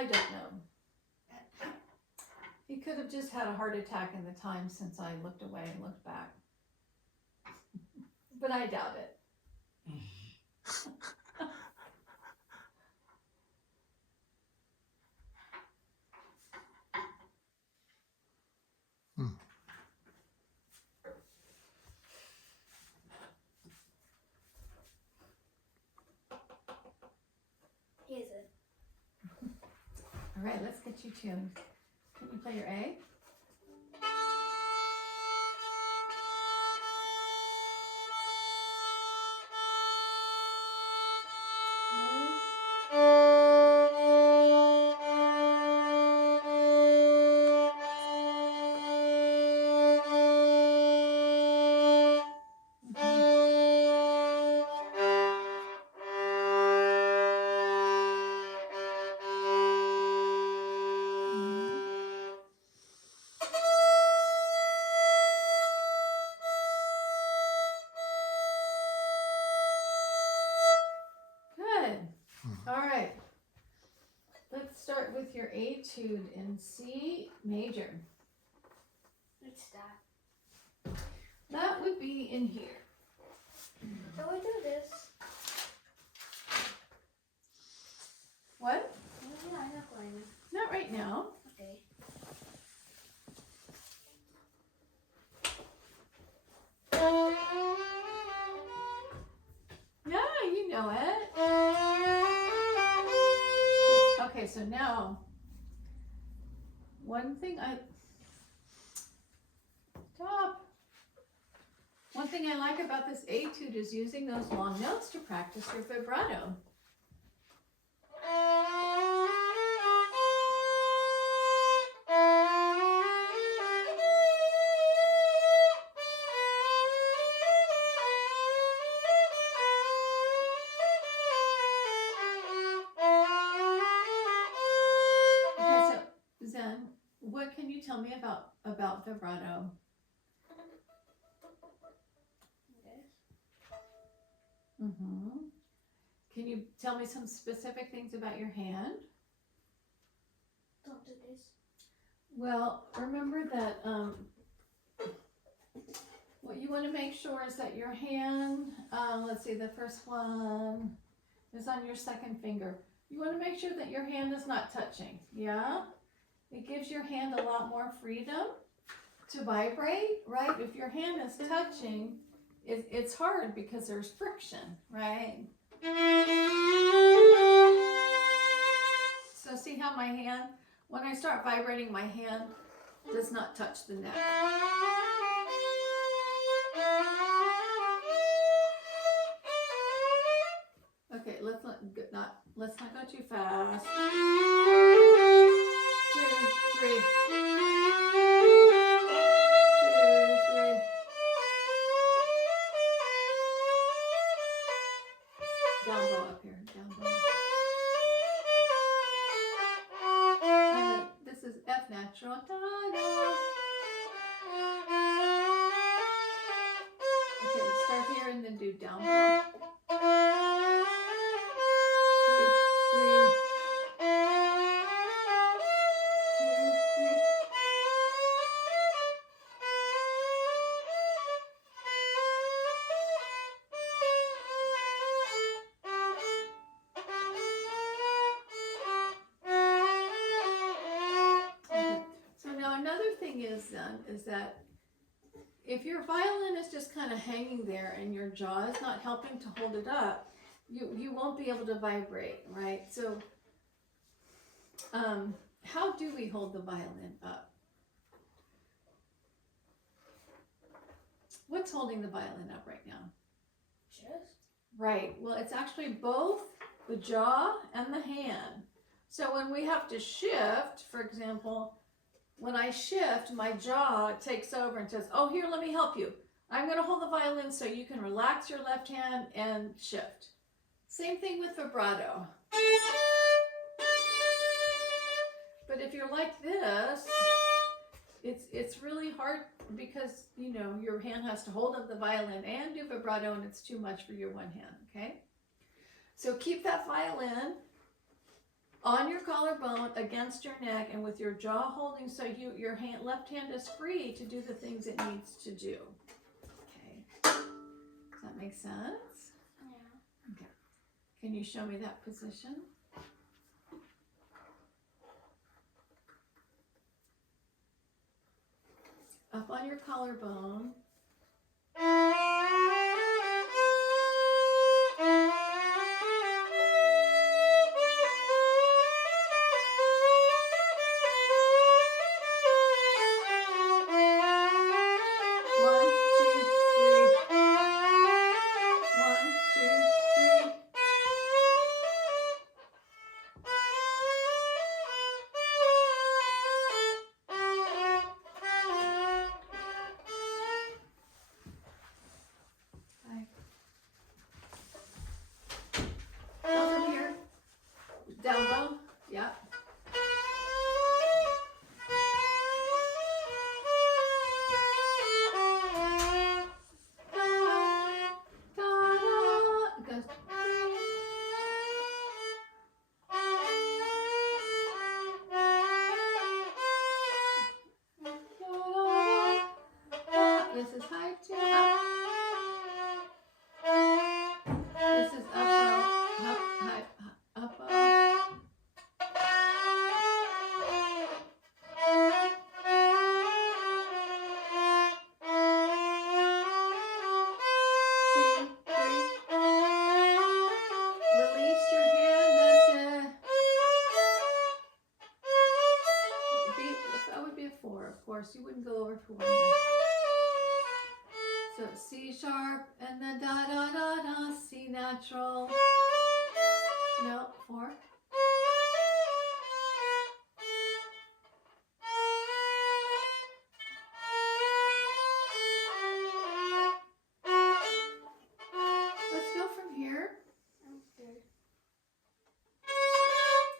I don't know. He could have just had a heart attack in the time since I looked away and looked back. But I doubt it. Here's it. All right, let's get you tuned. Can you play your A? Good. All right. Let's start with your etude in C major. What's that? That would be in here. So we do this. What? Yeah, I'm not going. Not right now. Okay. Yeah, you know it. Okay, so now, one thing I like about this etude is using those long notes to practice your vibrato. Okay, so Zen, what can you tell me about vibrato? Can you tell me some specific things about your hand? Don't do this. Well, remember that what you want to make sure is that your hand, let's see, the first one is on your second finger. You want to make sure that your hand is not touching, yeah? It gives your hand a lot more freedom to vibrate, right? If your hand is touching, it's hard because there's friction, right? So see how my hand, when I start vibrating, my hand does not touch the neck. Okay, let's not go too fast. 2, 3. 2, 3. Down bow up here. Down bow. This is F natural. Da, da. Okay, start here and then do down bow. 2, 3. 2, 3. Is that if your violin is just kind of hanging there and your jaw is not helping to hold it up, you won't be able to vibrate, right? So how do we hold the violin up? What's holding the violin up right now? Just? Right. Well, it's actually both the jaw and the hand. So when we have to shift, for example, when I shift, my jaw takes over and says, oh, here, let me help you. I'm going to hold the violin so you can relax your left hand and shift. Same thing with vibrato. But if you're like this, it's really hard because, you know, your hand has to hold up the violin and do vibrato, and it's too much for your one hand, okay? So keep that violin on your collarbone, against your neck, and with your jaw holding so your left hand is free to do the things it needs to do. Okay. Does that make sense? Yeah. Okay. Can you show me that position? Up on your collarbone. Down low, yep. This is high two, up. This is up, high, up. Release your hand, that's it. That would be a 4, of course. You wouldn't go over to 1. So C sharp and then da da da da, C natural. No, 4. Let's go from here. Okay.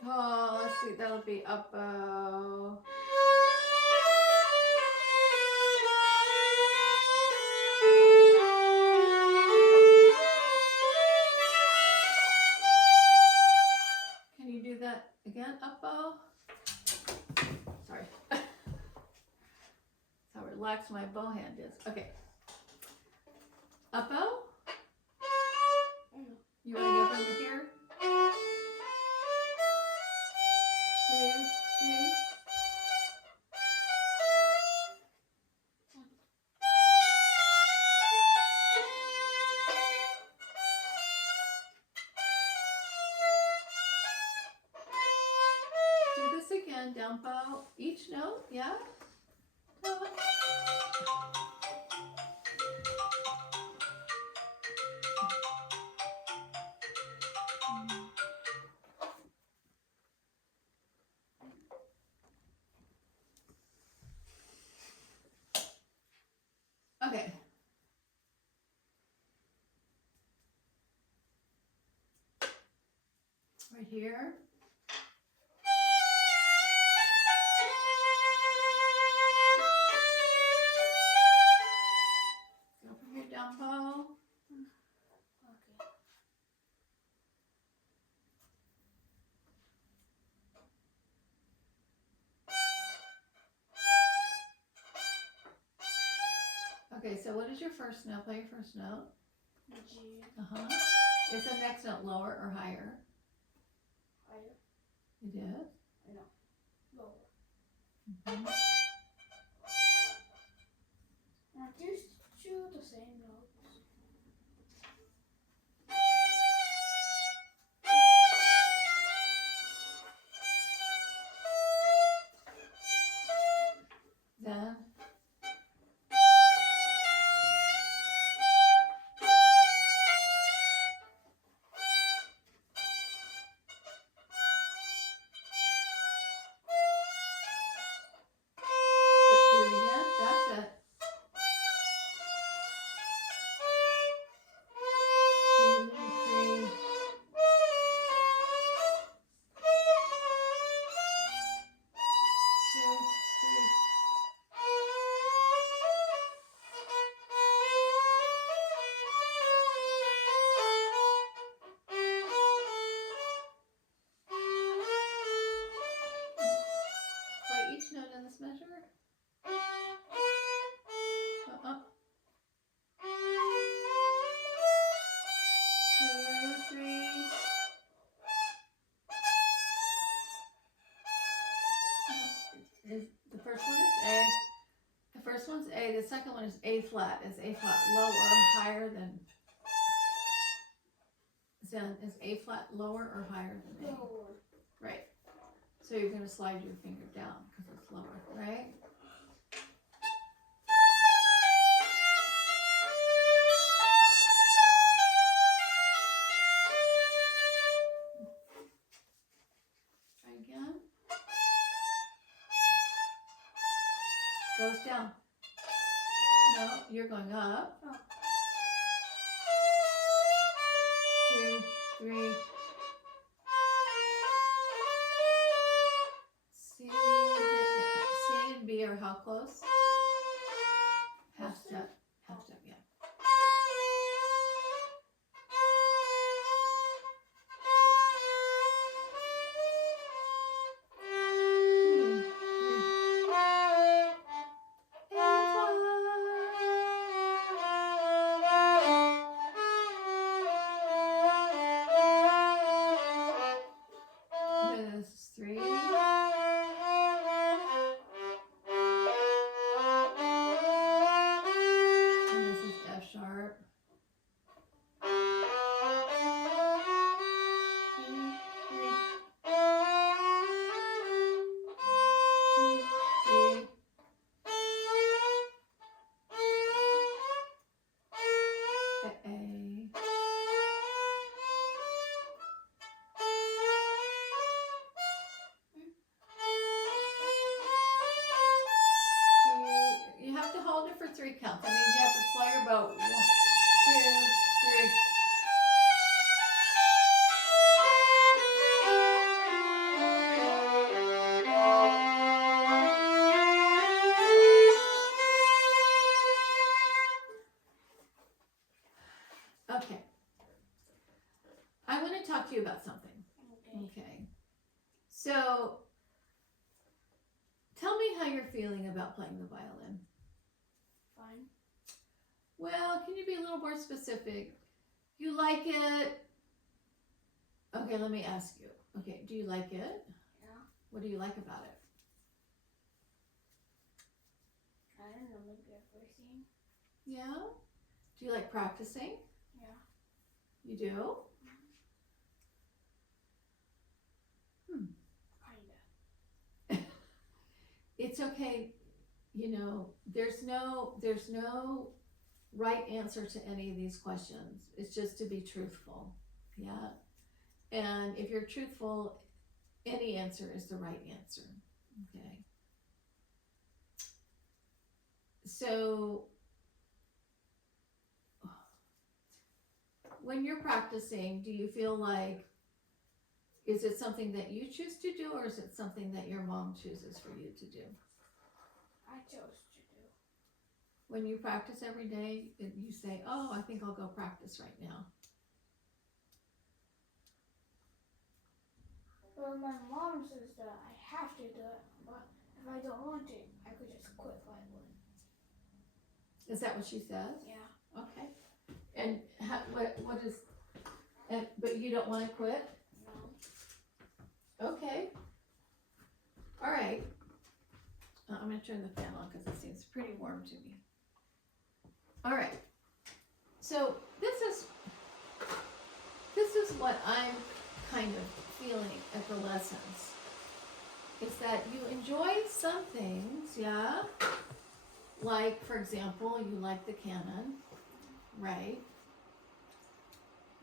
Oh, let's see, that'll be up bow. Can you do that again, up bow? Sorry. That's how relaxed my bow hand is. Okay. Up bow? You want to go from here? 2, 3. Do this again, down bow, each note, yeah? Okay. Right here. Go from your down bow. Okay, so what is your first note? Play your first note. G. Is the next note lower or higher? Higher. It is? No. Lower. Aren't these two the same notes? Then. is, the first one is A. The first one's A. The second one is A flat. Is A flat lower or higher than Zen? Is A flat lower or higher than A? Lower. Right. So you're going to slide your finger down because it's lower, right? Try again. Goes down. No, you're going up. Oh. 2, 3. C and B are how close? Half step. Half step, yeah. This is 3. And this is F sharp. 2, 3. 2, 3. A. You have to hold it for 3 counts. That means you have to slow your bow. 1, 2, 3. Okay. I want to talk to you about something. Okay. Okay. So, tell me how you're feeling about playing the violin. Fine. Well, can you be a little more specific? You like it? Okay, let me ask you. Okay, do you like it? Yeah. What do you like about it? I don't know, maybe everything. Yeah? Do you like practicing? Yeah. You do? Kinda. It's okay. You know, there's no right answer to any of these questions. It's just to be truthful. Yeah. And if you're truthful, any answer is the right answer. Okay. So when you're practicing, do you feel like, is it something that you choose to do, or is it something that your mom chooses for you to do? I chose to do. When you practice every day, you say, oh, I think I'll go practice right now. Well, my mom says that I have to do it, but if I don't want to, I could just quit violin. Is that what she says? Yeah. Okay. And what is, but you don't want to quit? No. Okay. All right. I'm going to turn the fan on because it seems pretty warm to me. All right. So this is what I'm kind of feeling at the lessons. Is that you enjoy some things, yeah? Like, for example, you like the canon, right?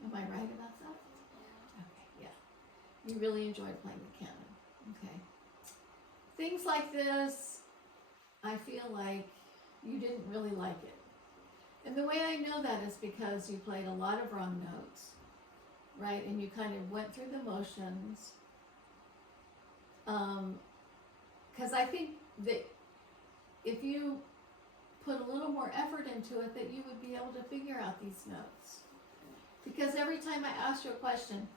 Am I right about that? Yeah. Okay, yeah. You really enjoyed playing the canon. Okay. Things like this, I feel like you didn't really like it. And the way I know that is because you played a lot of wrong notes, right? And you kind of went through the motions. Because I think that if you put a little more effort into it, that you would be able to figure out these notes. Because every time I asked you a question,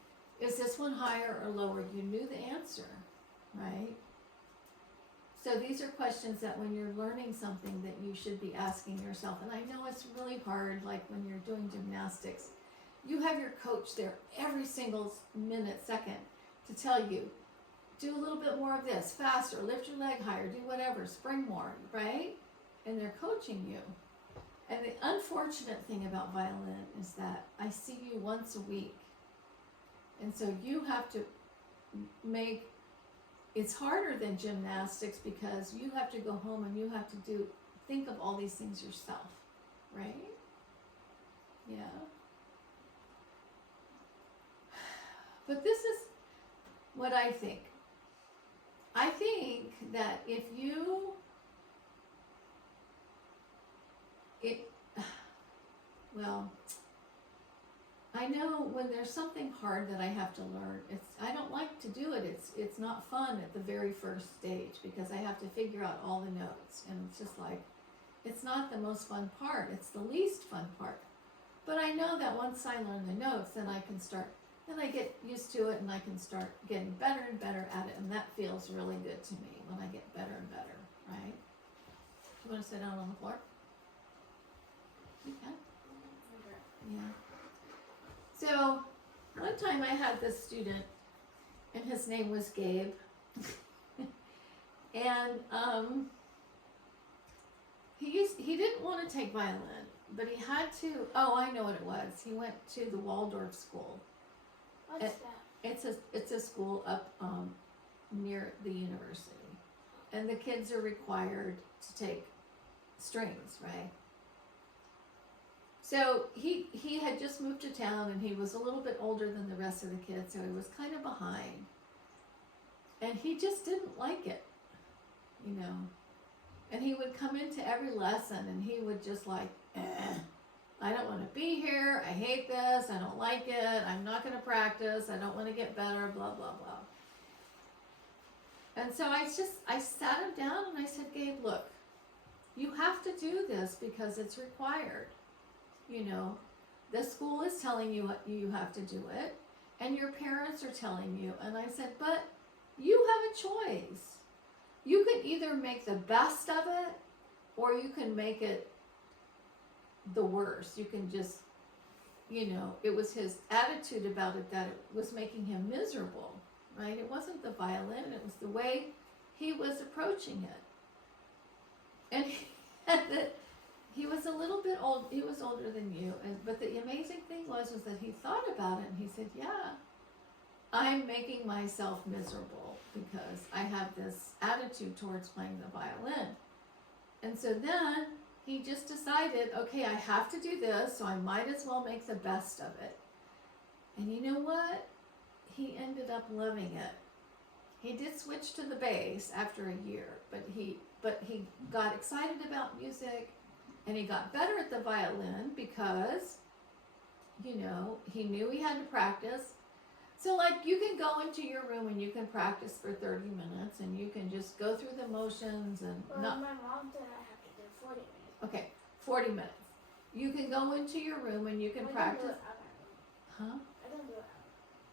is this one higher or lower? You knew the answer, right? So these are questions that when you're learning something that you should be asking yourself. And I know it's really hard, like when you're doing gymnastics. You have your coach there every single minute, second, to tell you, do a little bit more of this, faster, lift your leg higher, do whatever, spring more, right? And they're coaching you. And the unfortunate thing about violin is that I see you once a week. And so you have to make, it's harder than gymnastics because you have to go home and you have to think of all these things yourself, right? Yeah. But this is what I think. I think that if you, well, I know when there's something hard that I have to learn, I don't like to do it. It's not fun at the very first stage because I have to figure out all the notes, and it's just like, it's not the most fun part. It's the least fun part. But I know that once I learn the notes, then I get used to it and I can start getting better and better at it, and that feels really good to me when I get better and better, right? You want to sit down on the floor? You can. Yeah. So, one time I had this student, and his name was Gabe, and he didn't want to take violin, but he had to. Oh, I know what it was. He went to the Waldorf school. What's that? It's a school up near the university, and the kids are required to take strings, right? So he had just moved to town, and he was a little bit older than the rest of the kids, so he was kind of behind. And he just didn't like it, you know. And he would come into every lesson, and he would just like, I don't want to be here, I hate this, I don't like it, I'm not going to practice, I don't want to get better, blah, blah, blah. And so I sat him down and I said, Gabe, look, you have to do this because it's required. You know, the school is telling you you have to do it, and your parents are telling you. And I said, but you have a choice. You can either make the best of it, or you can make it the worst. You can just, you know, it was his attitude about it that it was making him miserable, right? It wasn't the violin, it was the way he was approaching it. And he was a little bit old, he was older than you, but the amazing thing was that he thought about it and he said, yeah, I'm making myself miserable because I have this attitude towards playing the violin. And so then he just decided, okay, I have to do this, so I might as well make the best of it. And you know what? He ended up loving it. He did switch to the bass after a year, but he got excited about music, and he got better at the violin because, you know, he knew he had to practice. So like you can go into your room and you can practice for 30 minutes and you can just go through the motions and Well, my mom said I have to do 40 minutes. Okay, 40 minutes. You can go into your room and you can practice. I don't do it out of my room. Huh? I don't do it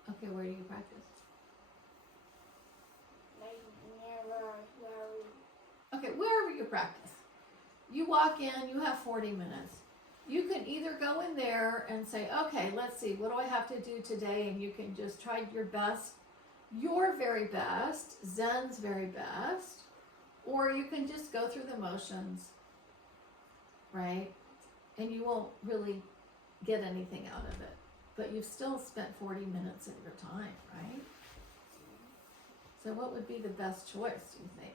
out. Okay, where do you practice? Like near where we. Okay, wherever you practice. You walk in, you have 40 minutes. You can either go in there and say, okay, let's see, what do I have to do today? And you can just try your best, your very best, Zen's very best, or you can just go through the motions, right? And you won't really get anything out of it. But you've still spent 40 minutes of your time, right? So what would be the best choice, do you think?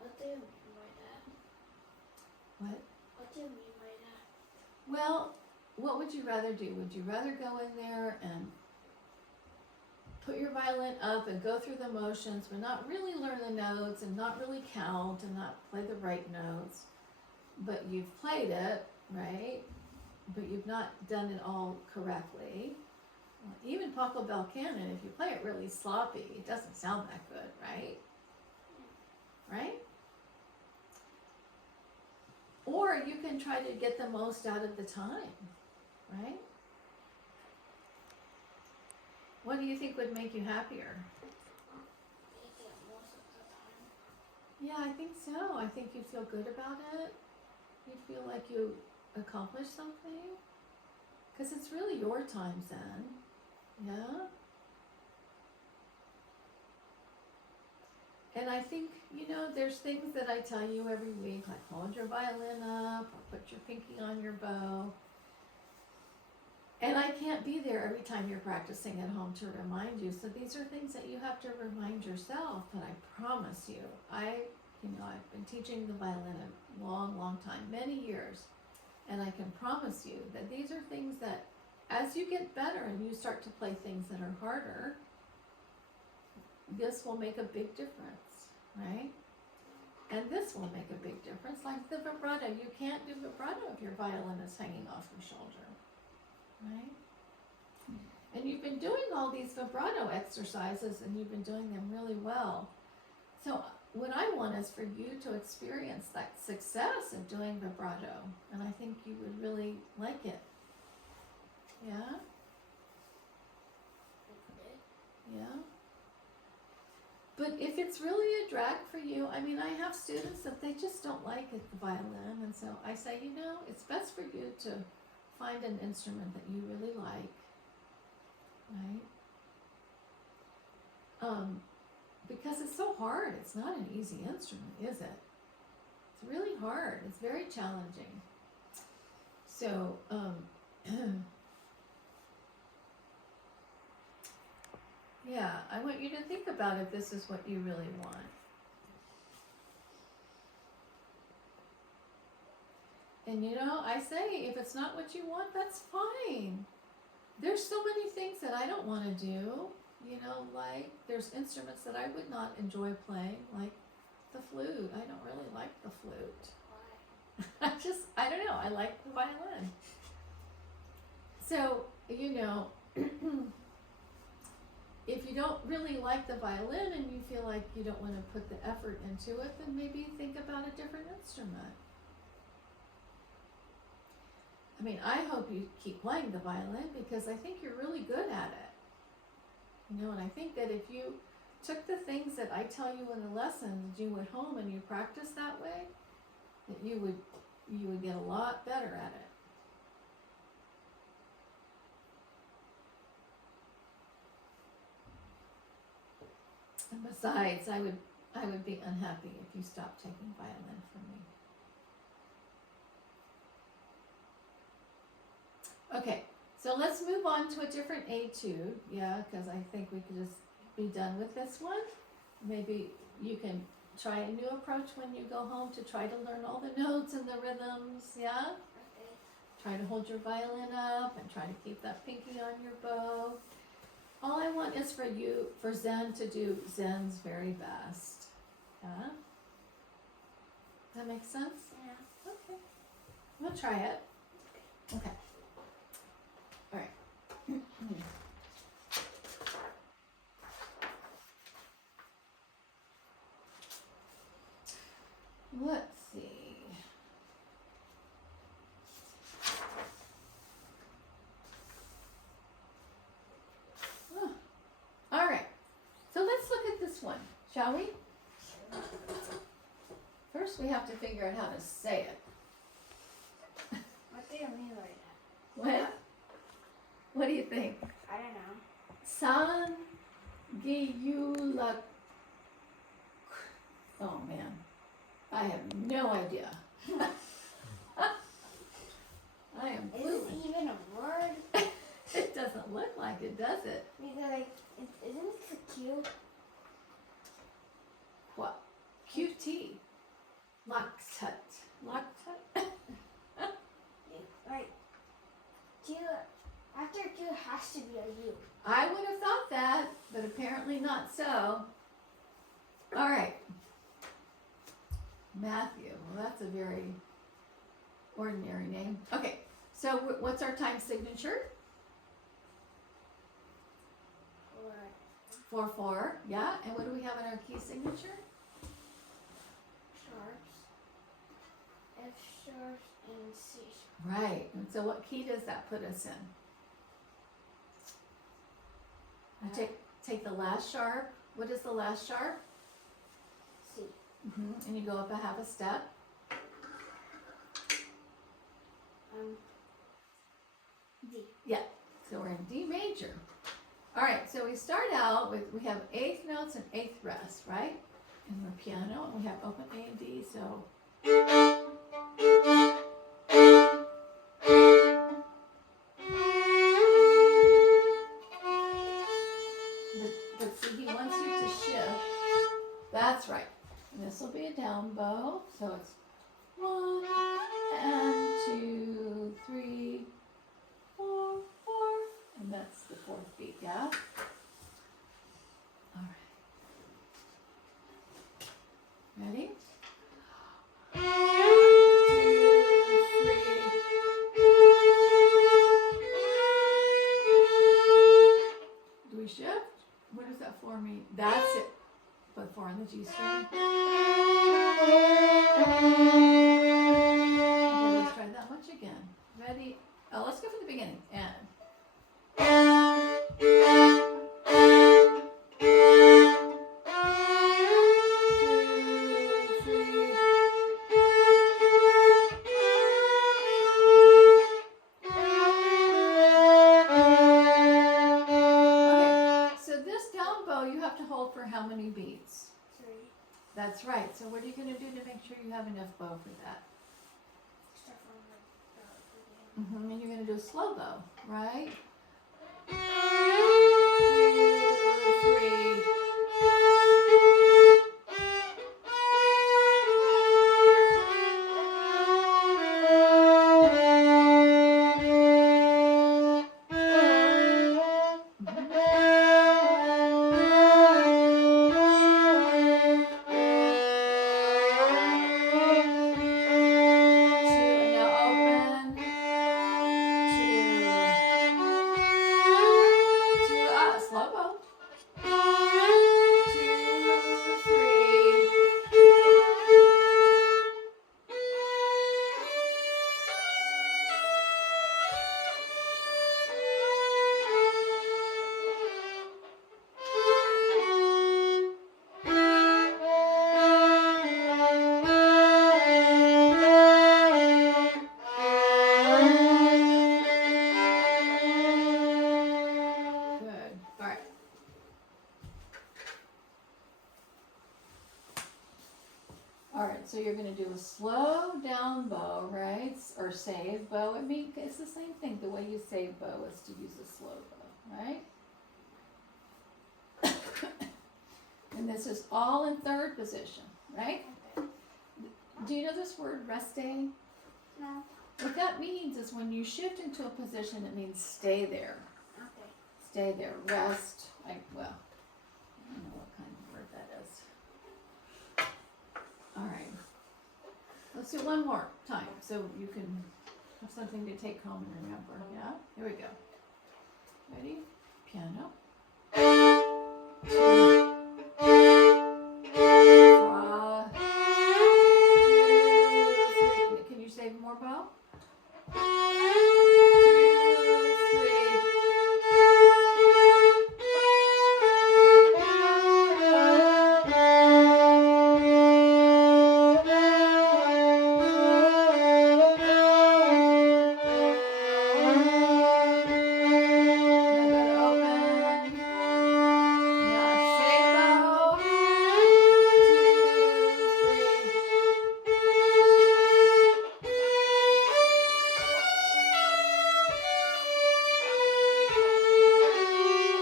What do you mean by that? What? What do you mean by that? Well, what would you rather do? Would you rather go in there and put your violin up and go through the motions but not really learn the notes and not really count and not play the right notes, but you've played it, right? But you've not done it all correctly. Even Paco Belcannon, if you play it really sloppy, it doesn't sound that good, right? Right? Or you can try to get the most out of the time, right? What do you think would make you happier? Make it most of the time. Yeah, I think so. I think you feel good about it. You feel like you accomplished something. Because it's really your time, Zen. Yeah? And I think, there's things that I tell you every week, like hold your violin up or put your pinky on your bow. And I can't be there every time you're practicing at home to remind you. So these are things that you have to remind yourself. But I promise you, I've been teaching the violin a long, long time, many years. And I can promise you that these are things that as you get better and you start to play things that are harder, this will make a big difference, right? And this will make a big difference. Like the vibrato, you can't do vibrato if your violin is hanging off your shoulder, right? And you've been doing all these vibrato exercises and you've been doing them really well. So what I want is for you to experience that success of doing vibrato, and I think you would really like it. Yeah? Yeah? But if it's really a drag for you, I mean, I have students that they just don't like it, the violin, and so I say, it's best for you to find an instrument that you really like, right? Because it's so hard. It's not an easy instrument, is it? It's really hard. It's very challenging. So, yeah, I want you to think about if this is what you really want. And I say, if it's not what you want, that's fine. There's so many things that I don't want to do. Like there's instruments that I would not enjoy playing, like the flute. I don't really like the flute. Why? I don't know. I like the violin. So, if you don't really like the violin and you feel like you don't want to put the effort into it, then maybe think about a different instrument. I mean, I hope you keep playing the violin because I think you're really good at it. And I think that if you took the things that I tell you in the lesson, do at home, and you practice that way, that you would get a lot better at it. And besides, I would be unhappy if you stopped taking violin from me. Okay. So let's move on to a different etude, because I think we could just be done with this one. Maybe you can try a new approach when you go home to try to learn all the notes and the rhythms, yeah? Okay. Try to hold your violin up and try to keep that pinky on your bow. All I want is for Zen to do Zen's very best, yeah? Does that make sense? Yeah. Okay. We'll try it. Okay. All right. Let's see. Oh. All right. So let's look at this one, shall we? First, we have to figure out how to say it. What do you mean by that? What? What do you think? I don't know. Sangiyula. Oh man, I have no idea. I am Is clueless. it even a word? It doesn't look like it, does it? Because isn't it a Q? What? QT. Loktut. Loktut? Like Q after Q has to be a U. I would have thought that, but apparently not so. All right. Matthew. Well, that's a very ordinary name. Okay, so what's our time signature? Or 4/4. Yeah, and what do we have in our key signature? sharps. F sharps and C sharps. Right. And so what key does that put us in? You take the last sharp. What is the last sharp? C. And you go up a half a step. D. So we're in D major. All right, so we start out with, we have eighth notes and eighth rest, right? And we're piano, and we have open A and D, so. But see, he wants you to shift. That's right. And this will be a down bow, so it's 1 and 2, 3, 4, 4, and that's the fourth beat, yeah? All right. Ready? 1, 2, 3. Do we shift? What does that 4 mean? That's it. Put 4 on the G string. Okay, let's try that much again. Ready? Oh, let's go from the beginning. And. 2, 3. Okay, so this down bow you have to hold for how many beats? 3. That's right. So what are you going to do to make sure you have enough bow for that? Start from the beginning. And you're going to do a slow bow, right? 2, 3. So you're going to do a slow down bow, right? Or save bow. I mean, it's the same thing. The way you save bow is to use a slow bow, right? And this is all in third position, right? Okay. Do you know this word reste? No. What that means is when you shift into a position, it means stay there. Okay. Stay there. Rest. I don't know what kind of word that is. All right. Let's do one more time so you can have something to take home and remember. Yeah? Here we go. Ready? Piano. 2, 3. Can you save more bow?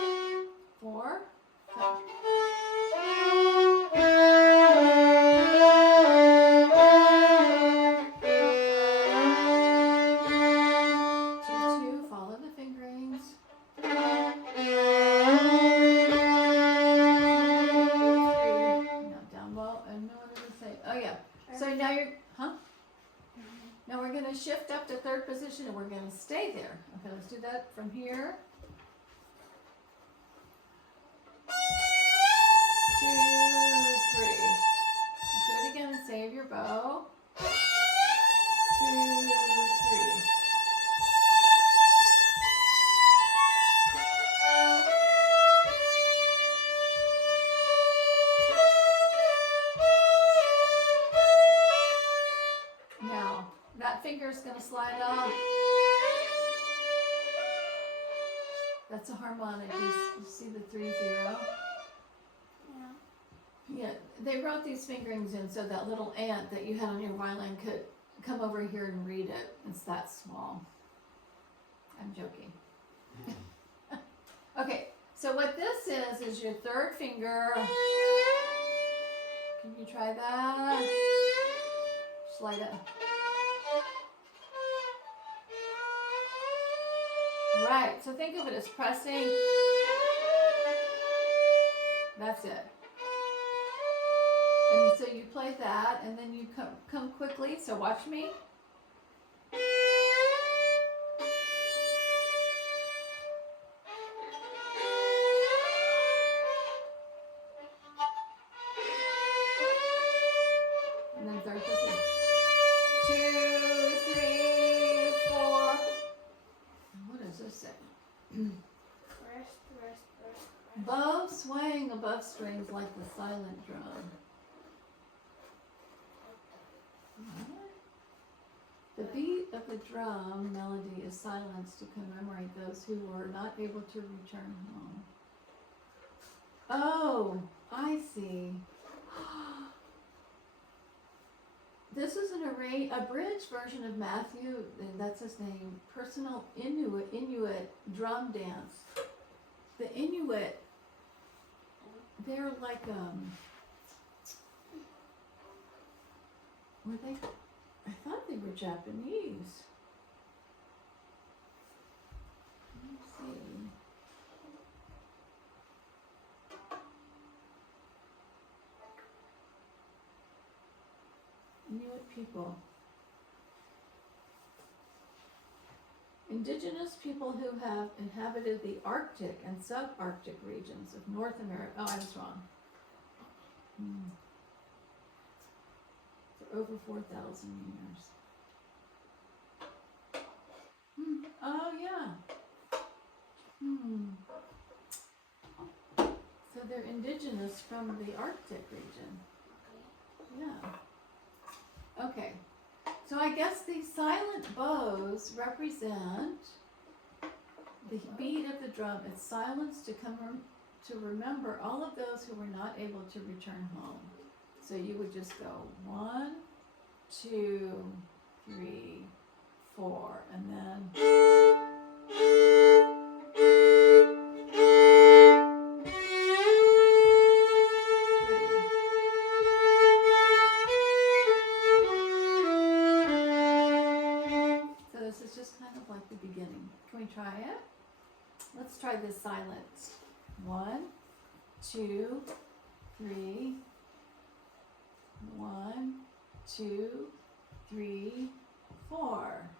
2, 4. Follow the fingerings. 2, 3. Now down low, and no one ever say. Oh yeah. So now you're, Now we're going to shift up to third position, and we're going to stay there. Okay, let's do that from here. 2, 3. Let's do it again and save your bow. 2, 3. Now, that finger is going to slide off. That's a harmonic. You see the 3-0? Yeah. Yeah, they wrote these fingerings in so that little ant that you had on your violin could come over here and read it. It's that small. I'm joking. Okay, so what this is your third finger. Can you try that? Slide it. Right, so think of it as pressing. That's it. And so you play that, and then you come quickly. So watch me. And then third person. 2, 3, 4. What does this say? Rest. Bow swaying above strings like the silent drum. What? The beat of the drum melody is silenced to commemorate those who were not able to return home. Oh, I see. This is an abridged version of Matthew, and that's his name, personal Inuit drum dance. The Inuit, they're like, were they? I thought they were Japanese. Let me see. Inuit people. Indigenous people who have inhabited the Arctic and subarctic regions of North America. Oh, I was wrong. For over 4,000 years. Oh, yeah. So they're indigenous from the Arctic region. Yeah. Okay. So I guess these silent bows represent the beat of the drum. It's silence to remember all of those who were not able to return home. So you would just go 1, 2, 3, 4, and then. Like the beginning. Can we try it? Let's try this silence. 1, 2, 3. 1, 2, 3, 4.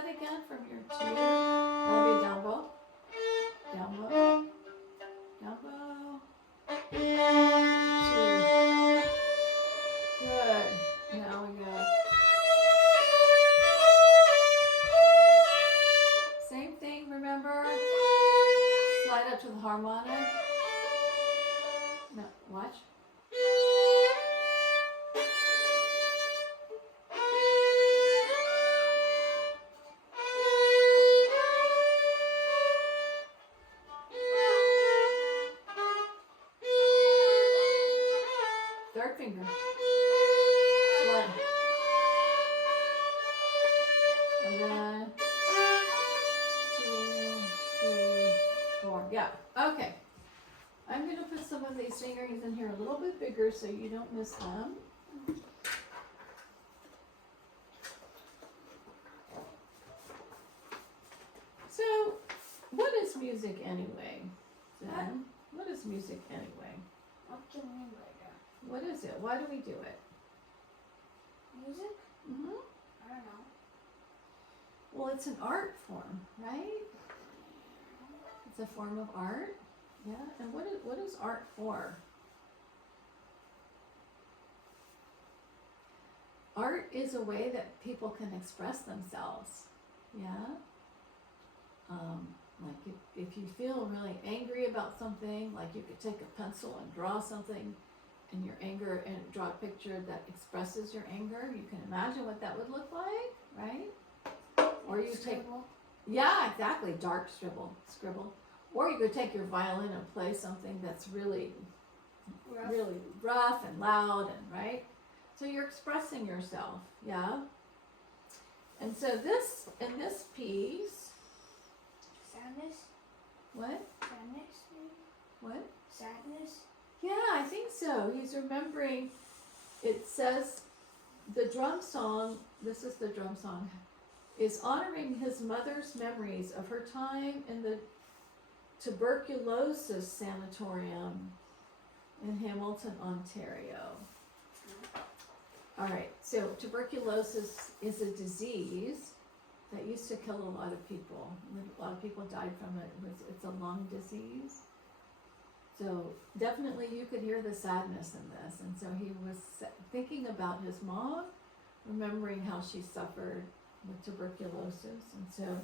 Again from your 2. That'll be down bow. Down bow. Down bow. 2. Good. Now we go. Same thing, remember? Slide up to the harmonic. No, watch. Third finger. 1. And then 2. Yeah, okay. I'm gonna put some of these fingerings in here a little bit bigger so you don't miss them. So, what is music anyway? Zen? What is music anyway? What do you mean by that? What is it? Why do we do it? Music? Mm-hmm. I don't know. Well, it's an art form, right? It's a form of art. Yeah, and what is art for? Art is a way that people can express themselves. Yeah. Like if you feel really angry about something, like you could take a pencil and draw something in your anger and draw a picture that expresses your anger. You can imagine what that would look like, right? Or you take, yeah, exactly, dark scribble. Or you could take your violin and play something that's really rough and loud and right. So you're expressing yourself, yeah. And so in this piece, Sadness? what? Sadness, maybe? What? Sadness? Yeah, I think so. He's remembering. It says the drum song. This is the drum song. Is honoring his mother's memories of her time in the tuberculosis sanatorium in Hamilton, Ontario. All right, so tuberculosis is a disease that used to kill a lot of people. A lot of people died from it. It's a lung disease. So definitely you could hear the sadness in this. And so he was thinking about his mom, remembering how she suffered with tuberculosis. And so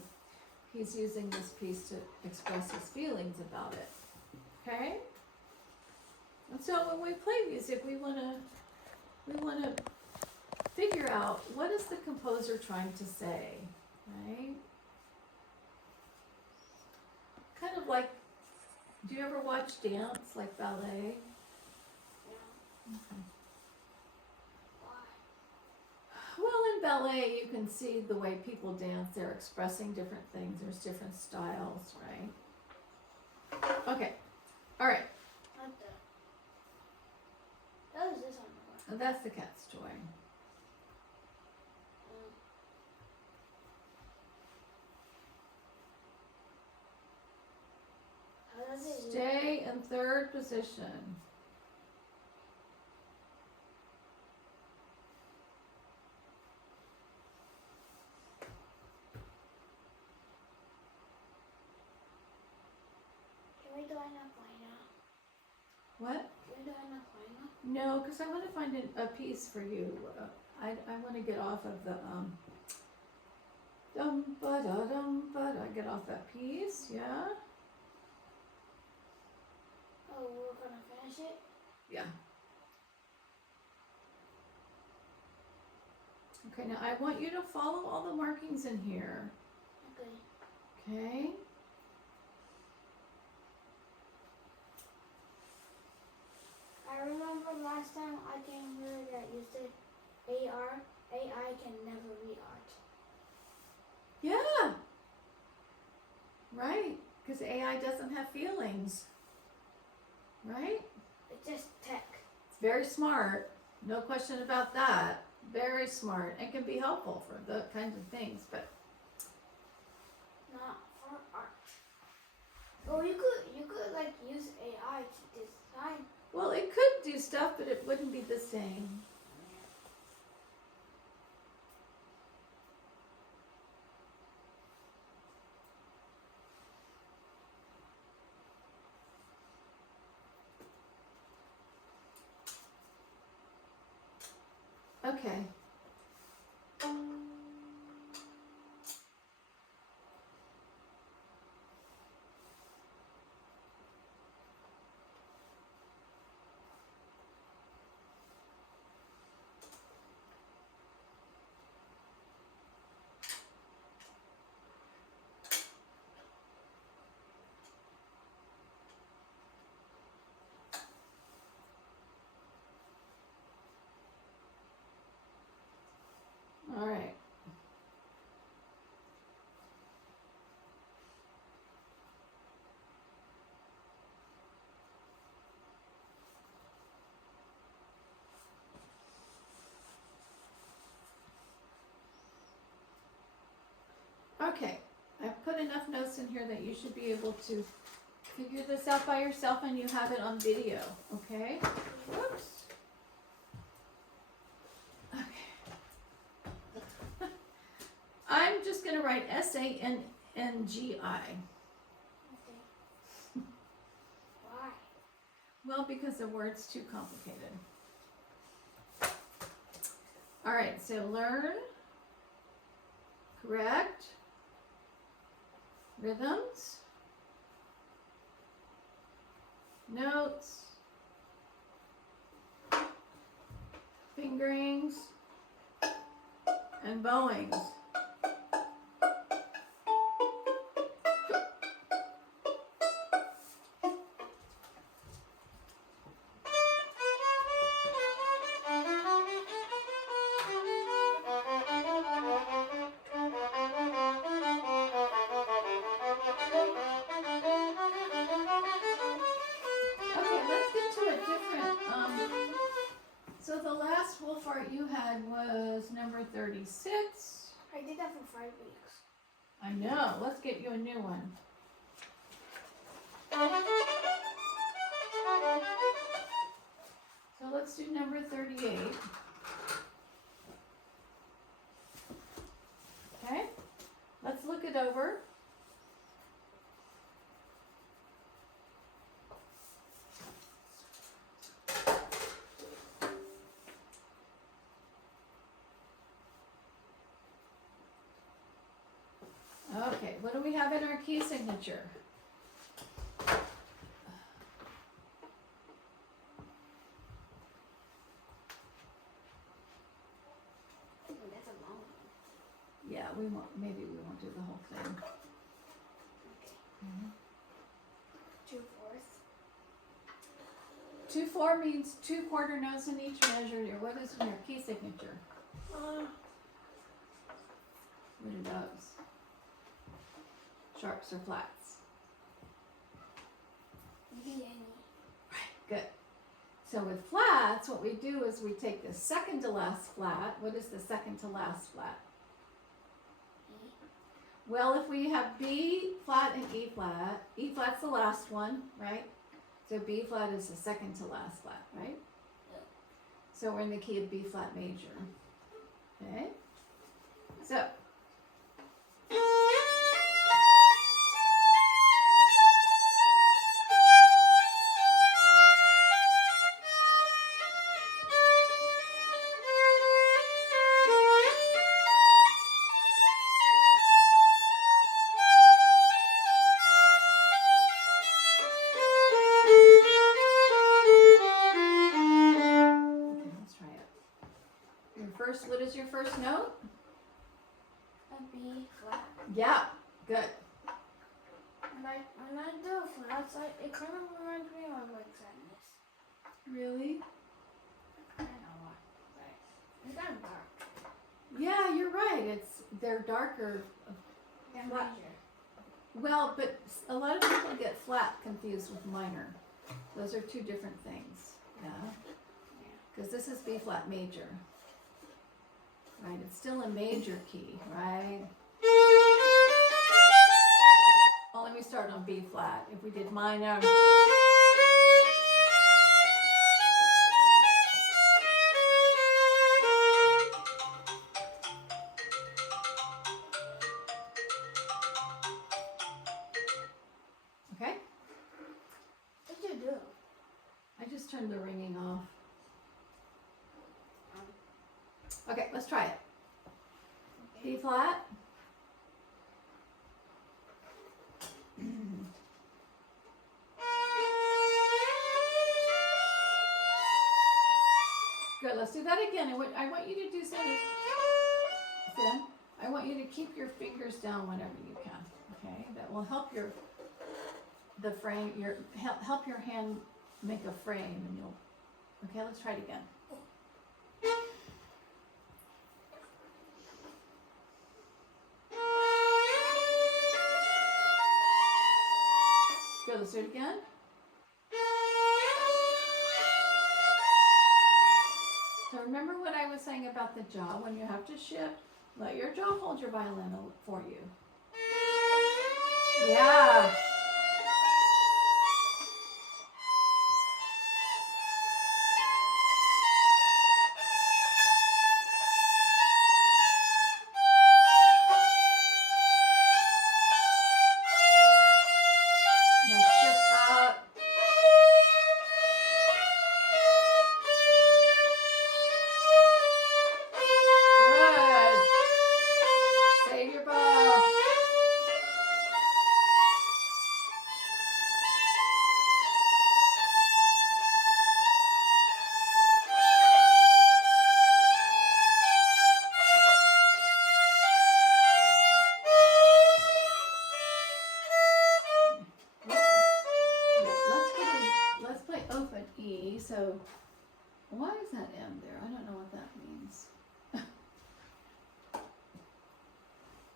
he's using this piece to express his feelings about it. Okay? And so when we play music, we wanna figure out what is the composer trying to say, right? Kind of like, do you ever watch dance, like ballet? Yeah. Okay. Why? Well, in ballet, you can see the way people dance. They're expressing different things. There's different styles, right? Okay. All right. What the? That was this one. Now that's the cat's toy. How does it look? Stay in third position. Can we do enough final? What? Can we do enough final? No, because I want to find a piece for you. I want to get off of the get off that piece. Yeah. Oh, we're gonna finish it? Yeah. Okay, now I want you to follow all the markings in here. Okay. Okay? I remember last time I came here that you said AI can never read art. Yeah. Right. Because AI doesn't have feelings. Right? It's just tech. It's very smart. No question about that. Very smart. And can be helpful for the kinds of things, but Not for art. Oh, you could like use AI to design. well, it could do stuff, but it wouldn't be the same. Okay. All right. Okay, I've put enough notes in here that you should be able to figure this out by yourself, and you have it on video, okay? Whoops. Okay. I'm just going to write S-A-N-N-G-I. Okay. Why? Well, because the word's too complicated. All right, so learn, correct, rhythms, notes, fingerings, and bowings. Okay, let's get to a different, so the last wolf art you had was number 36. I did that for 5 weeks. I know, let's get you a new one. So let's do number 38. Okay, let's look it over. Okay, what do we have in our key signature? Ooh, that's a long one. Yeah, maybe we won't do the whole thing. Okay. Mhm. 2/4. 2/4 means 2 quarter notes in each measure. What is in your key signature? What are those? Sharps or flats? Maybe any. Good. So with flats, what we do is we take the second to last flat. What is the second to last flat? E. Well, if we have B flat and E flat's the last one, right? So B flat is the second to last flat, right? Yep. So we're in the key of B flat major. Okay? So. What is your first note? A B flat. Yeah, good. When I do flats, it kind of reminds me of like sadness. Really? I don't know why, but it's kind of dark. Yeah, you're right. They're darker. Than Flat. major. Well, but a lot of people get flat confused with minor. Those are two different things. Yeah. Because this is B flat major. Right, it's still a major key, right? Well, let me start on B flat. If we did minor. Okay? What did you do? I just turned the ringing off. Okay, let's try it. Okay. B flat. Good, let's do that again. I want you to do something. Then I want you to keep your fingers down whenever you can. Okay, that will help help your hand make a frame, and you'll. Okay, let's try it again. Good, let's do it again. So remember what I was saying about the jaw. When you have to shift, let your jaw hold your violin for you. Yeah. Now shift up. Good. Save your bow. Let's play open E. So why is that M there? I don't know what that means.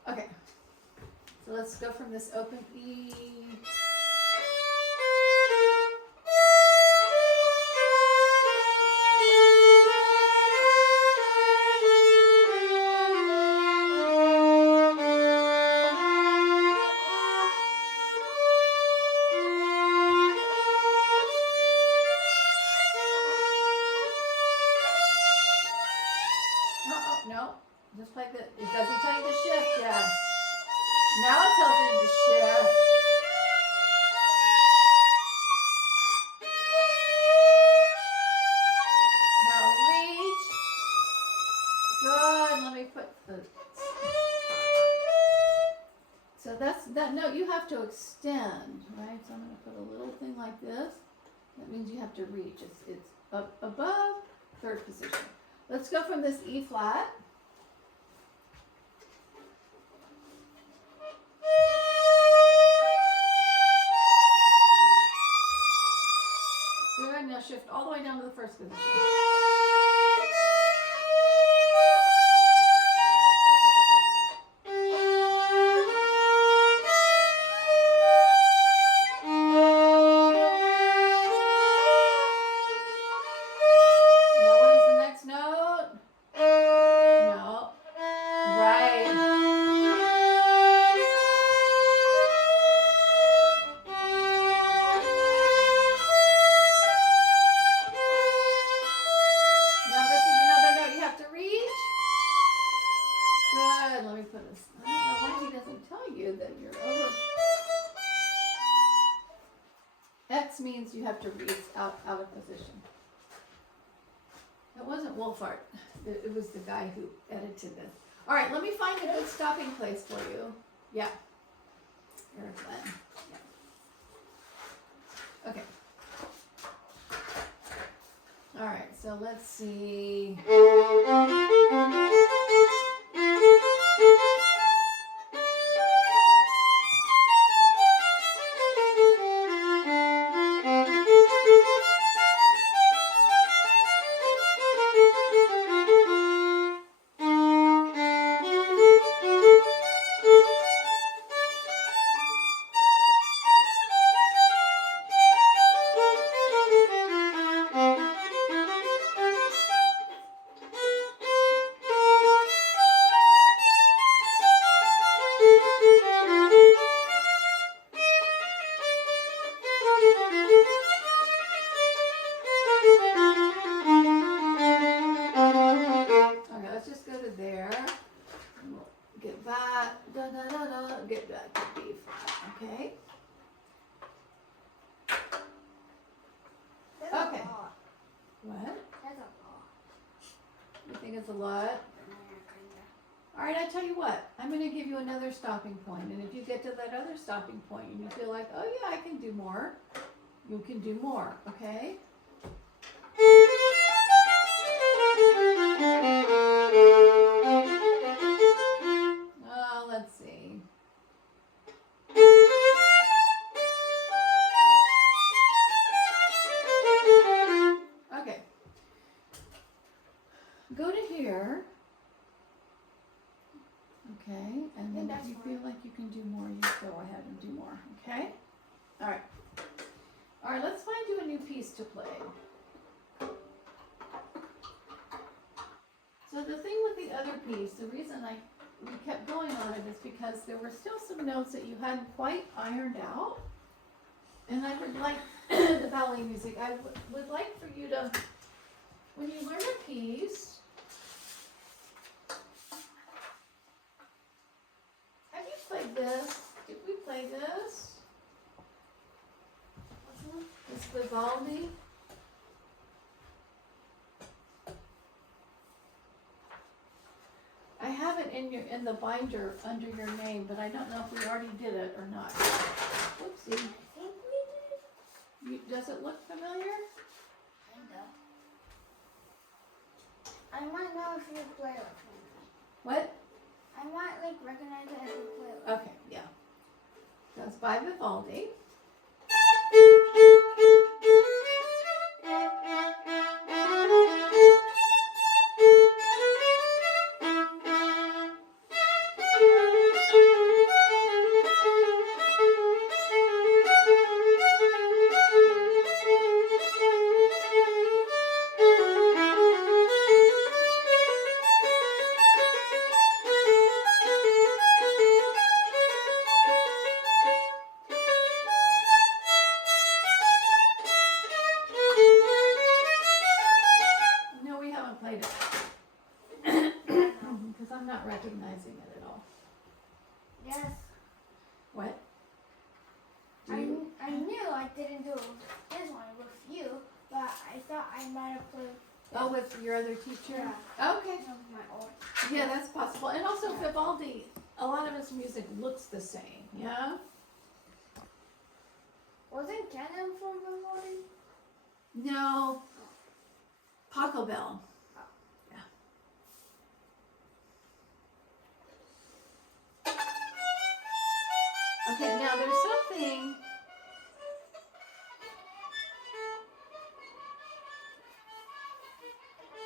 Okay. So let's go from this open E. No, just play the, it doesn't tell you to shift yet. Now it tells you to shift. Now reach. Good, let me put the, so that's, that note you have to extend, right? So I'm going to put a little thing like this. That means you have to reach. It's up above third position. Let's go from this E flat. Good, now shift all the way down to the first position. X means you have to read out of position. That wasn't Wolfart. It was the guy who edited this. All right, let me find a good stopping place for you. Yeah. Eric Glenn. Yeah. Okay. All right, so let's see. Get back to B flat, okay? That's Okay. a lot. What? That's a lot. You think it's a lot? Kinda. All right, I tell you what. I'm going to give you another stopping point, and if you get to that other stopping point and you feel like, oh yeah, I can do more, you can do more, okay? Let's see. Okay. Go to here. Okay, and then if you feel like you can do more, you go ahead and do more, okay? All right. All right, let's find you a new piece to play. So the thing with the other piece, the reason I we kept going on it is because there were still some notes that you hadn't quite ironed out. And I would like, the ballet music, I would like for you to, when you learn a piece, have you played this? Did we play this? It's Vivaldi. I have it in the binder under your name, but I don't know if we already did it or not. Whoopsie. I think we did. Does it look familiar? Kinda. I might know if you play it. What? I might like recognize it if you play it. Okay, yeah. That's by Vivaldi. No, we haven't played it. Because I'm not recognizing it at all. Yes. What? I knew I didn't do this one with you, but I thought I might have played. Oh, with your other teacher? Yeah. Okay. With my old. Yeah, that's possible. And also Vivaldi, a lot of his music looks the same, yeah? Wasn't Canon from Vivaldi? No. Pachelbel. Yeah. Okay, now there's something.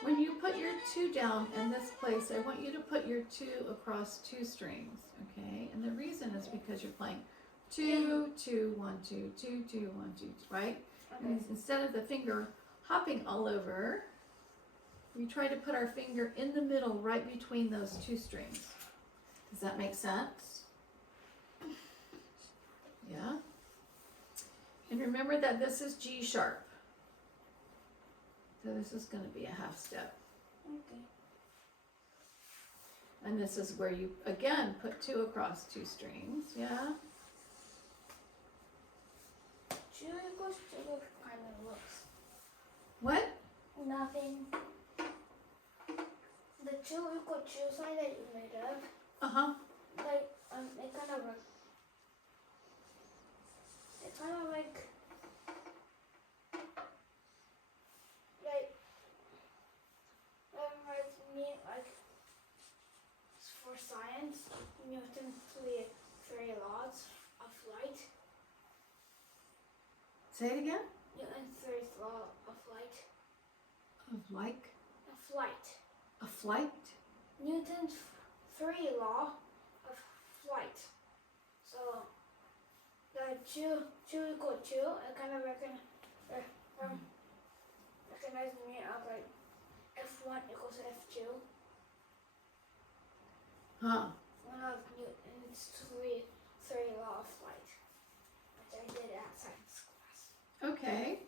When you put your 2 down in this place, I want you to put your 2 across 2 strings, okay? And the reason is because you're playing 2, 2, 1, 2, 2, 2, 1, 2, right? Okay. And instead of the finger hopping all over, we try to put our finger in the middle right between those 2 strings. Does that make sense? Yeah? And remember that this is G sharp. So this is going to be a half step. Okay. And this is where you, again, put 2 across 2 strings, yeah? 2 equals 2 kind of looks. What? Nothing. The 2 equal 2 sign that you made up, Uh-huh. like, it kind of like, reminds me, like, for science, Newton's three laws of light. Say it again. Newton's third law of light. Of like Of light. a flight? Newton's 3 law of flight. So the 2 equal 2, it kind of recognized me as like F1 equals F2. Huh. One of Newton's three law of flight, which I did at science class. Okay.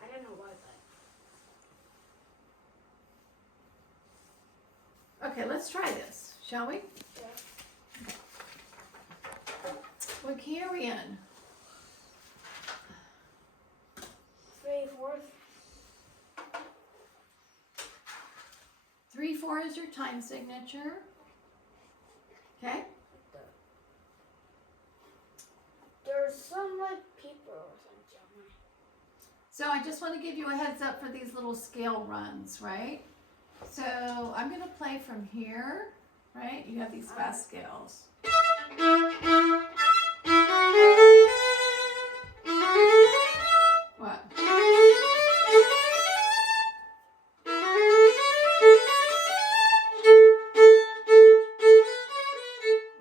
I don't know why, but Okay, let's try this, shall we? yeah. What key are we in? 3/4. 3/4 is your time signature. Okay. There's some like paper or something on my. So I just want to give you a heads up for these little scale runs, right? So I'm going to play from here, right? You have these fast scales. What?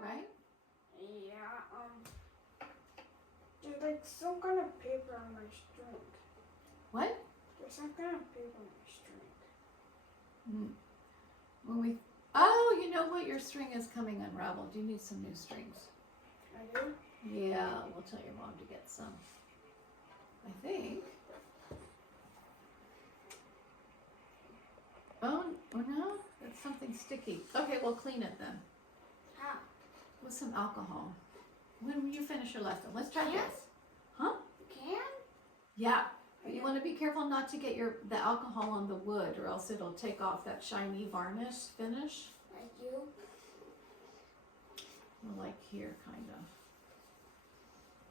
Right? Yeah, there's like some kind of paper on my string. What? There's some kind of paper on my string. Mm. When we Oh, you know what? Your string is coming unraveled. You need some new strings. I do? Yeah, we'll tell your mom to get some. I think. Oh no, that's something sticky. Okay, we'll clean it then How? with some alcohol. When you finish your lesson, let's try Can? this. Huh? You can? Yeah. But you want to be careful not to get the alcohol on the wood, or else it'll take off that shiny varnish finish. Like you? Well, like here, kind of.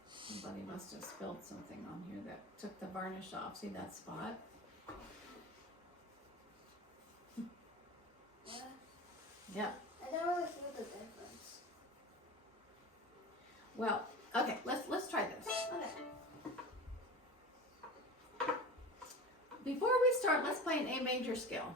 Somebody must have spilled something on here that took the varnish off. See that spot? What? Yeah. I don't really feel the difference. Well, okay. Let's try this. Okay. Before we start, let's play an A major scale.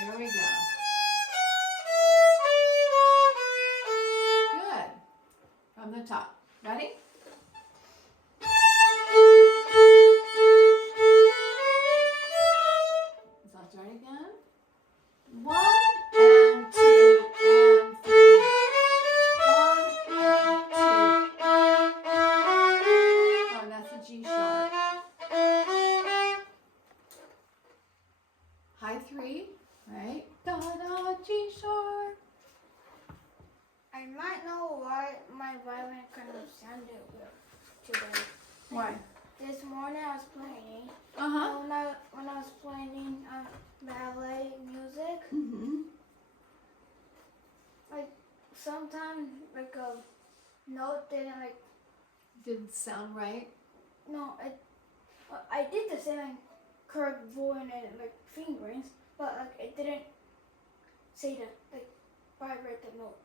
Here we go. Good. From the top. Ready? Let's try again. 1 and 2 and 3. 1 and 2. Oh, that's a G sharp. High 3, right? Da da G sharp. I might know why my violin kind of sounded weird today. Why? This morning I was playing. Uh-huh. When I was playing ballet music, Mm-hmm. like sometimes like a note didn't like Didn't sound right. no I did the same correct voice and like fingerings, but like it didn't say the like vibrate the note.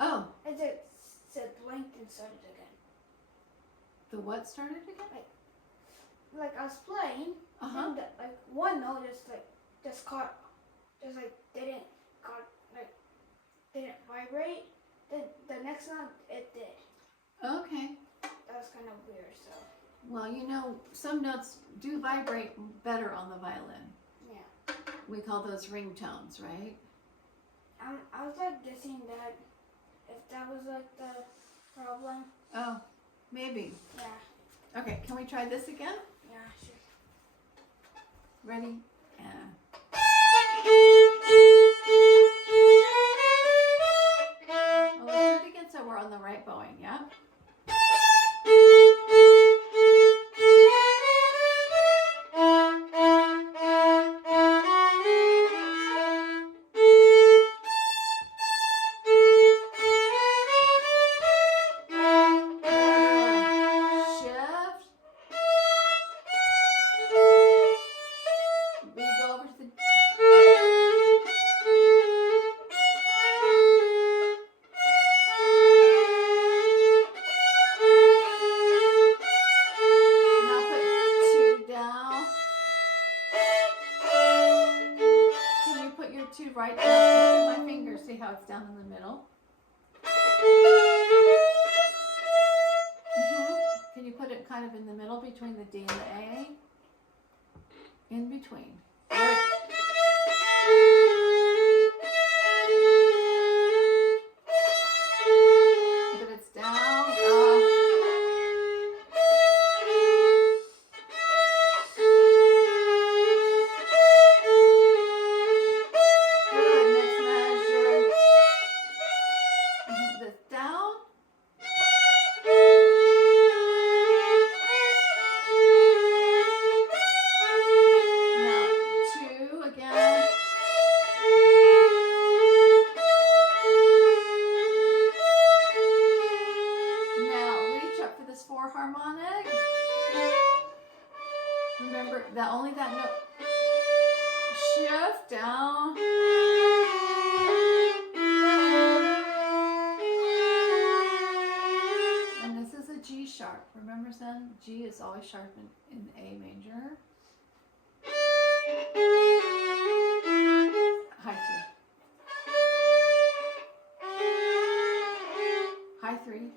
Oh, It just said blank and started again. the what started again? Like I was playing, Uh-huh. and like one note didn't vibrate. Then the next note it did. Okay. That was kind of weird. So Well, you know, some notes do vibrate better on the violin. yeah, We call those ringtones, right? I was like guessing that if that was like the problem. Oh, maybe. Yeah, Okay, can we try this again? yeah, sure. Ready? And oh, let's do it again so we're on the right bowing, yeah? Shift. We go over to the now put 2 down. Can you put your 2 right down? Look at my finger. See how it's down in the middle? Can you put it kind of in the middle between the D and the A? In between. Right. But it's down, up. Good, next measure. This down. Now 2 again. Now reach up for this 4 harmonic. Remember that only that note. Shift down. And this is a G sharp. Remember, Zen? G is always sharp in A major. High 3. High 3.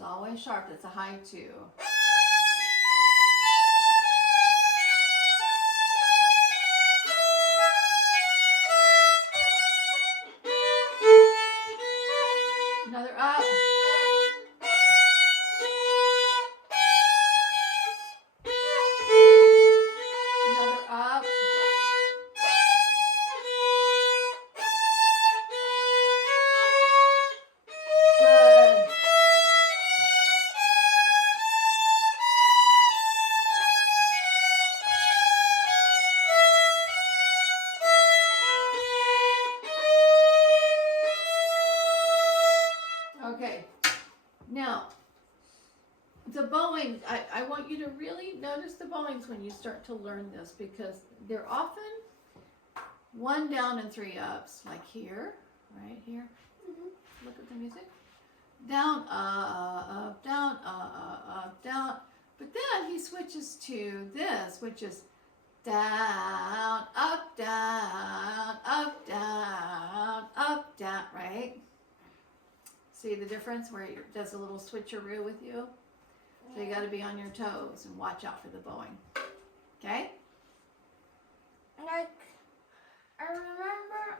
is always sharp. That's a high 2. Another up. Another up. Good. Okay, now the bowing, I want you to really notice the bowings when you start to learn this, because they're often 1 down and 3 ups, like here, right here. Look at the music. Down, up, down, up, down. But then he switches to this, which is down, up, down, up, down, up, down, right? See the difference where it does a little switcheroo with you? So you got to be on your toes and watch out for the bowing. Okay? Like, I remember,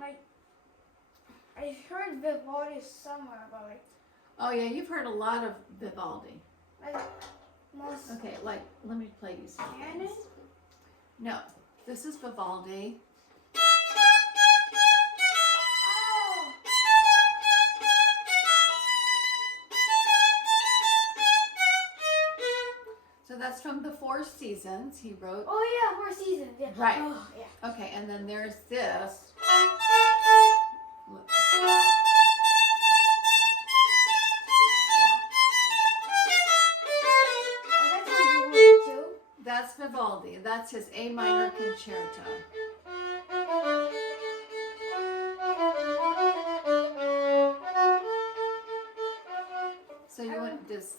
like, I heard Vivaldi somewhere about it. Oh yeah, you've heard a lot of Vivaldi. Like, most Okay, like, let me play you some canon? things. No, this is Vivaldi. Oh! So that's from the Four Seasons he wrote. Oh yeah, 4 seasons. Yeah. Right. Oh yeah. Okay, and then there's this. Look. Oh, that's Vivaldi too. That's Vivaldi. That's his A minor concerto. So you want this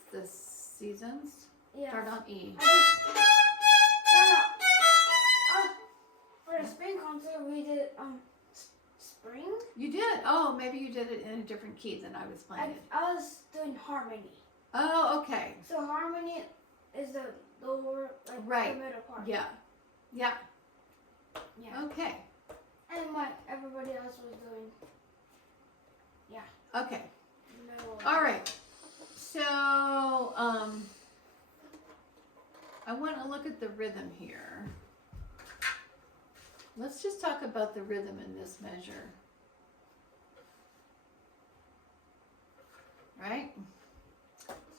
Seasons? Yeah. Start on E. I just, no. For the spring concert, we did spring. You did? Oh, maybe you did it in a different key than I was playing it. I was doing harmony. Oh, okay. So harmony is the lower, like Right. the middle part. Yeah. Yeah. Yeah. Okay. And what everybody else was doing. Okay. The middle. All right. So, I want to look at the rhythm here. Let's just talk about the rhythm in this measure. Right?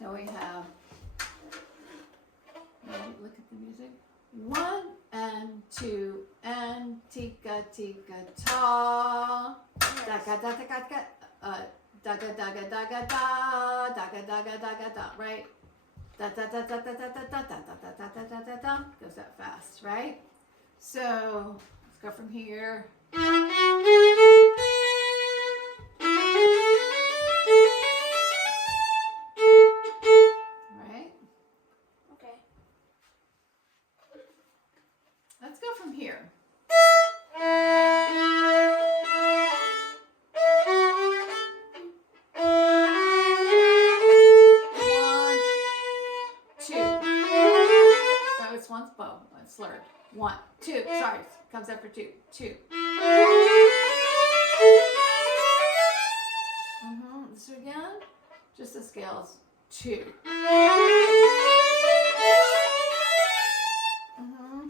So we have, look at the music. 1 and 2 and tika tika ta. Daga daga daga daga daga daga da daga daga daga da, right? Da da da da da da da da da da da da da da da. Goes that fast, right? So let's go from here. Right? Okay. Let's go from here. One's bow, it's slurred. 1, 2, sorry, comes after 2, 2. This again, just the scales, 2.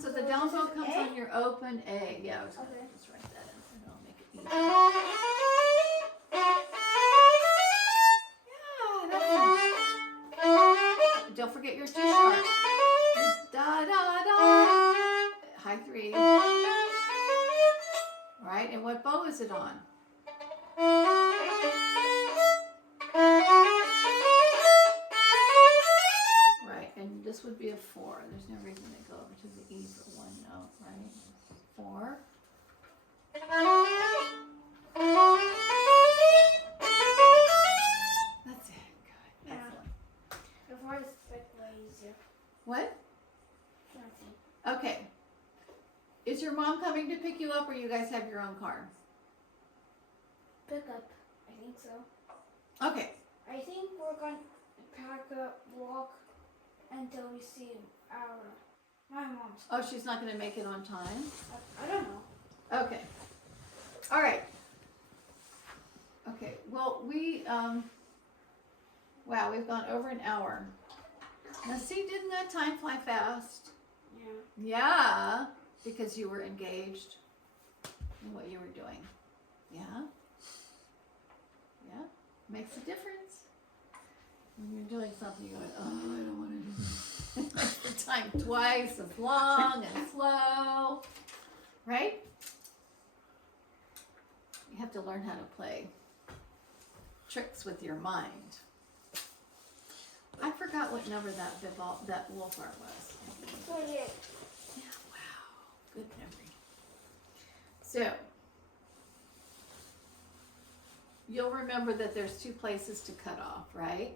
So the down bow comes on your open A. Yeah, I was gonna just write that in, and I'll make it easy. Yeah, that's don't forget your G sharp. Da da da. High 3. Right, and what bow is it on? Right, and this would be a 4. There's no reason to go over to the E for 1 note, right? 4. That's it. Good. Yeah. Excellent. The part is like way easier. What? Nothing. Okay. Is your mom coming to pick you up, or you guys have your own car? Pick up. think so. Okay. I think we're going to pack up, walk until we see my mom's. Oh, she's not going to make it on time? I don't know. Okay. All right. Okay. Well, wow, we've gone over an hour. Now, see, didn't that time fly fast? Yeah. Yeah, because you were engaged in what you were doing. Yeah. Yeah. Makes a difference. When you're doing something, you're going, oh, I don't want to do that. Makes the time twice as long and slow. Right? You have to learn how to play tricks with your mind. I forgot what number that wolf art was. 28. Yeah, wow. Good memory. So, you'll remember that there's 2 places to cut off, right?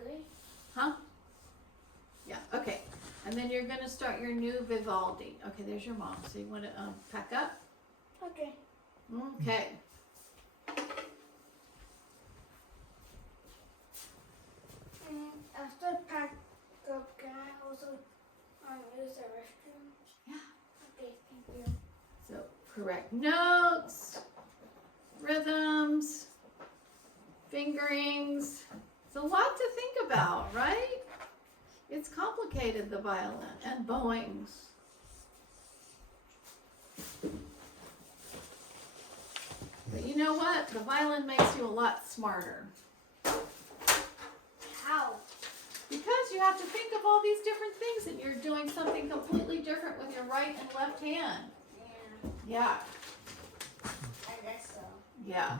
Okay. Huh? Yeah, okay. And then you're going to start your new Vivaldi. Okay, there's your mom. So you want to pack up? Okay. Okay. After I pack up, can I also use the restroom? Yeah. Okay, thank you. So, correct notes, rhythms, fingerings. It's a lot to think about, right? It's complicated, the violin, and bowings. But you know what? The violin makes you a lot smarter. How? Because you have to think of all these different things and you're doing something completely different with your right and left hand. Yeah, Yeah, I guess so. yeah.